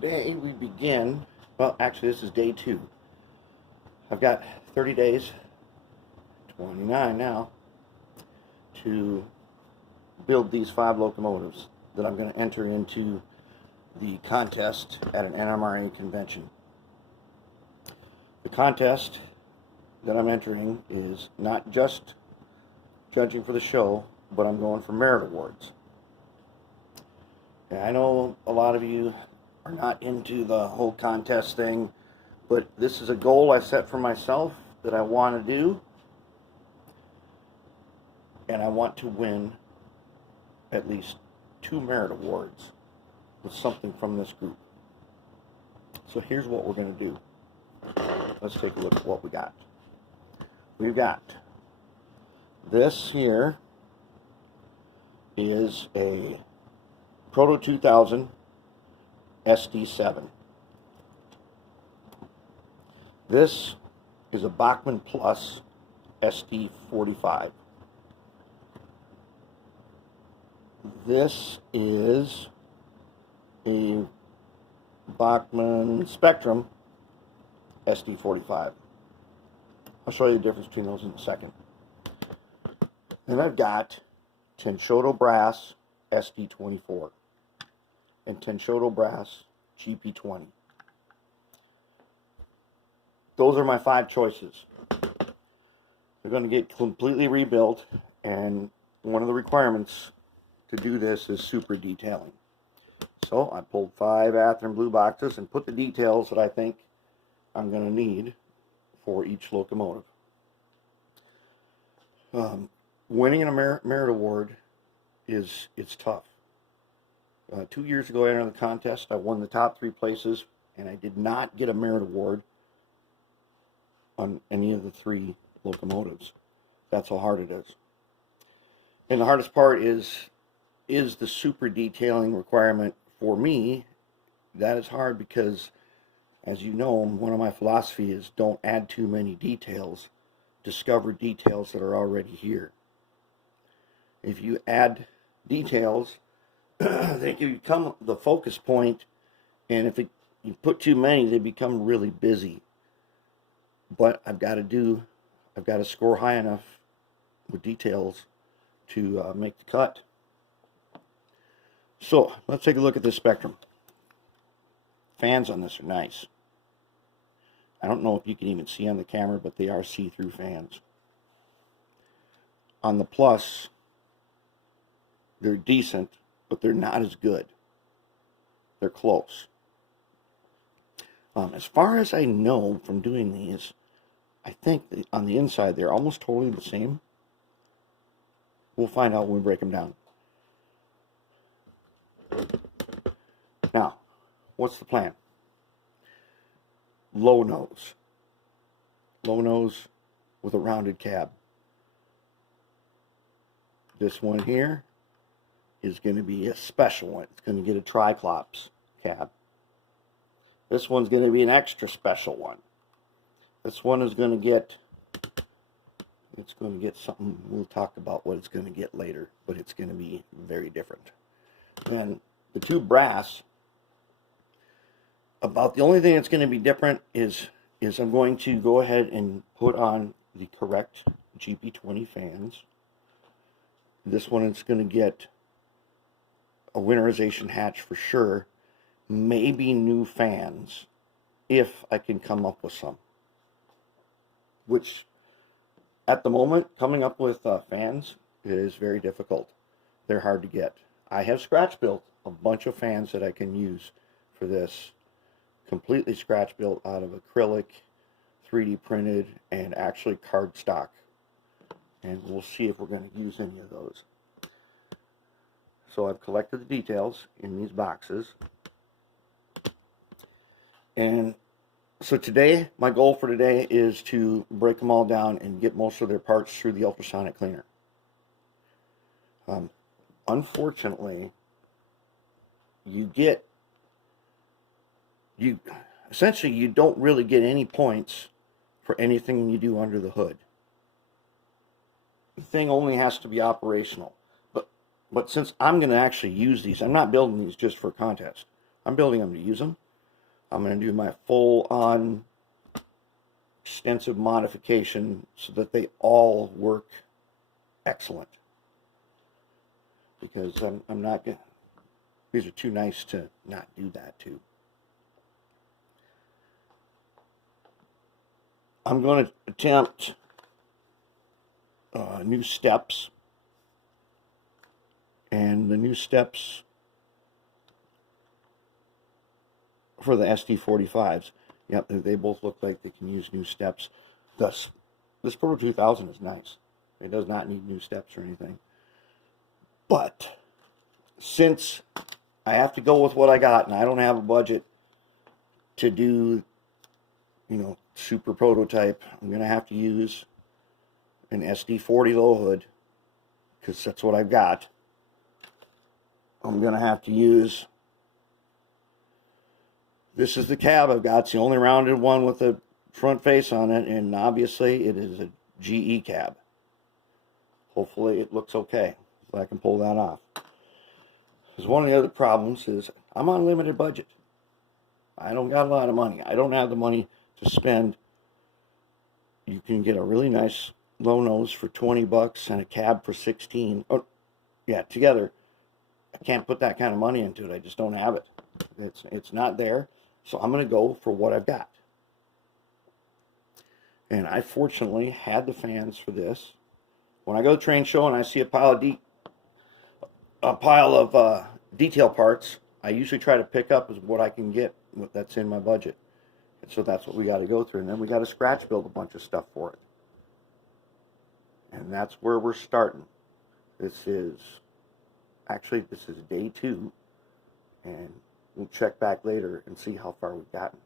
Today we begin, well actually this is day 2. I've got 30 days, 29 now, to build these 5 locomotives that I'm going to enter into the contest at an NMRA convention. The contest that I'm entering is not just judging for the show, but I'm going for merit awards. And I know a lot of you are not into the whole contest thing, but this is a goal I set for myself that I want to do, and I want to win at least 2 merit awards with something from this group. So here's what we're going to do. Let's take a look at what we got. We've got this here is a Proto 2000 SD7. This is a Bachmann Plus SD45. This is a Bachmann Spectrum SD45. I'll show you the difference between those in a second. Then I've got Tenshodo brass SD24 and Tenshodo brass GP20. Those are my 5 choices. They're going to get completely rebuilt, and one of the requirements to do this is super detailing. So I pulled 5 Athearn blue boxes and put the details that I think I'm going to need for each locomotive. Winning a merit award it's tough. 2 years ago I entered the contest. I won the top 3 places, and I did not get a merit award on any of the 3 locomotives. That's how hard it is. And the hardest part is the super detailing requirement for me. That is hard because, as you know, one of my philosophies is don't add too many details. Discover details that are already here. If you add details, they can become the focus point, and if you put too many, they become really busy. But I've got to score high enough with details to make the cut. So let's take a look at this Spectrum. Fans on this are nice. I don't know if you can even see on the camera, but they are see-through fans. On the Plus, they're decent, but they're not as good. They're close. As far as I know from doing these, I think on the inside they're almost totally the same. We'll find out when we break them down. Now, what's the plan? Low nose. Low nose with a rounded cab. This one here is going to be a special one. It's going to get a Triclops cab. This one's going to be an extra special one. This one is going to get, something, we'll talk about what it's going to get later, but it's going to be very different. And the 2 brass, about the only thing that's going to be different is I'm going to go ahead and put on the correct GP20 fans. This one is going to get a winterization hatch for sure, maybe new fans if I can come up with some, which at the moment coming up with fans is very difficult. They're hard to get. I have scratch built a bunch of fans that I can use for this, completely scratch built out of acrylic, 3D printed, and actually cardstock, and we'll see if we're going to use any of those. So I've collected the details in these boxes. And so today, my goal for today is to break them all down and get most of their parts through the ultrasonic cleaner. Unfortunately, you essentially you don't really get any points for anything you do under the hood. The thing only has to be operational. But since I'm going to actually use these, I'm not building these just for a contest. I'm building them to use them. I'm going to do my full-on extensive modification so that they all work excellent. Because I'm not going to, these are too nice to not do that too. I'm going to attempt new steps. And the new steps for the SD45s, yep, they both look like they can use new steps. Thus, this Proto 2000 is nice. It does not need new steps or anything. But since I have to go with what I got, and I don't have a budget to do, you know, super prototype, I'm going to have to use an SD40 low hood, because that's what I've got. I'm going to have to use, this is the cab I've got. It's the only rounded one with a front face on it, and obviously it is a GE cab. Hopefully it looks okay, so I can pull that off. Because one of the other problems is I'm on a limited budget. I don't got a lot of money. I don't have the money to spend. You can get a really nice low nose for 20 bucks and a cab for 16. Oh, yeah, together. I can't put that kind of money into it. I just don't have it. It's not there. So I'm going to go for what I've got. And I fortunately had the fans for this. When I go to the train show and I see a pile of detail parts, I usually try to pick up what I can get that's in my budget. And so that's what we got to go through. And then we got to scratch build a bunch of stuff for it. And that's where we're starting. This is day 2. And we'll check back later and see how far we've gotten.